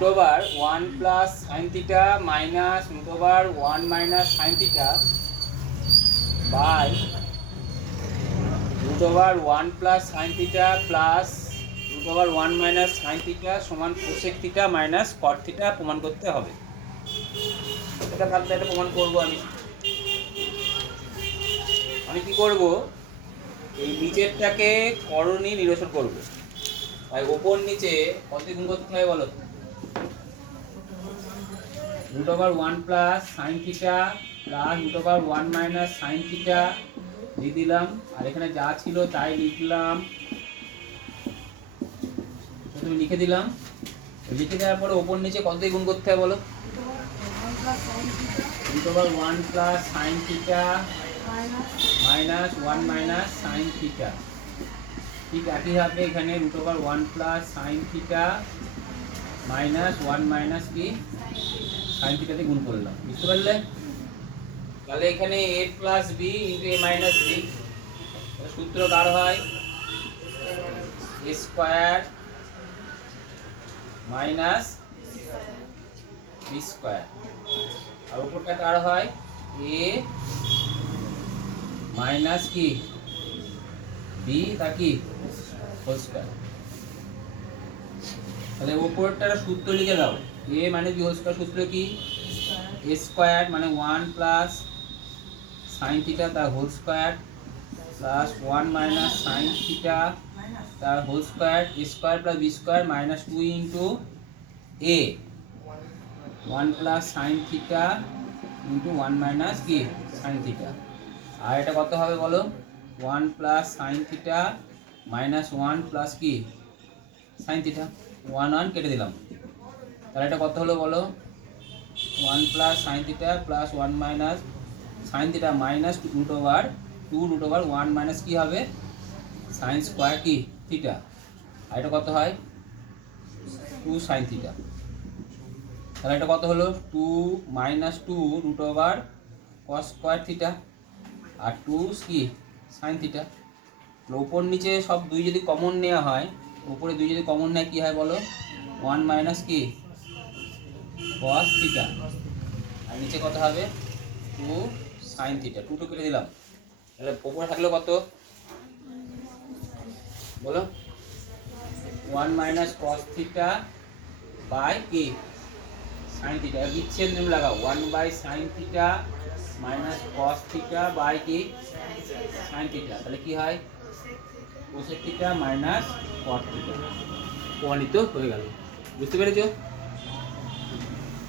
Root over one plus sine theta minus root over one minus sine theta by root over one plus sine theta plus root over one minus sine theta সমান cosec theta minus cot theta প্রমাণ করতে হবে। এটা থাকলে এটা প্রমাণ করব আমি। আমি কি করব? এই নিচেরটাকে করণী নিরসন করব। তাই ওপর নিচে কত গুণ করতে হয় বলো? Root over one plus sine theta plus root over one minus sine theta দিয়ে দিলাম। আর এখানে যা ছিল তাই লিখলাম। প্রথমে লিখে দিলাম। লিখে দেওয়ার পরে ওপর নিচে কত দিয়ে গুণ করতে হয় বলো? Root over one plus sine theta minus one minus sine theta ঠিক একইভাবে এখানে root over one plus sine theta minus one minus কি? সাইন থিটাতে গুণ করলাম বুঝতে পারলে? তাহলে এখানে A plus B into A minus B সূত্র কার হয় A square minus B square আর উপরটা কার হয়? এ মাইনাস কি? বি তা কি? হোল স্কোয়ার তাহলে উপরটার সূত্র লিখে দাও। এ মানে বি হোল স্কোয়ার সূত্র কি? এ স্কোয়ার মানে ওয়ান প্লাস সাইন থিটা তার whole square plus one minus sine theta তার whole square square plus B square minus two into A one plus sine theta into one minus কি sine theta আর এটা কত হবে বলো? One plus sine theta minus one plus কি sine theta one one কেটে দিলাম। তাহলে এটা কত হলো বলো? One plus sine theta plus one minus sine theta minus root over two root over one minus কী হবে? সাইন স্কোয়ার কি? থিটা আর এটা কত হয়? টু সাইন থিটা তাহলে এটা কত হলো? Two minus two root over cos square theta আর টু কি? সাইন থিটা উপর নিচে সব দুই যদি কমন নেওয়া হয় উপরে দুই যদি কমন নেয়, কী হয় বলো? ওয়ান মাইনাস কি? কস থিটা আর নিচে কত হবে? Two sine theta two two কেটে দিলাম। তাহলে উপরে থাকল কত? বলো? One minus cos theta by কি সাইন থিটা বিচ্ছেদ নিয়ম লাগাও। One by sine theta minus cos theta by কি সাইন থিটা তাহলে কি হয়? কোসেক থিটা মাইনাস থিটা হয়ে গেল। বুঝতে পেরেছ?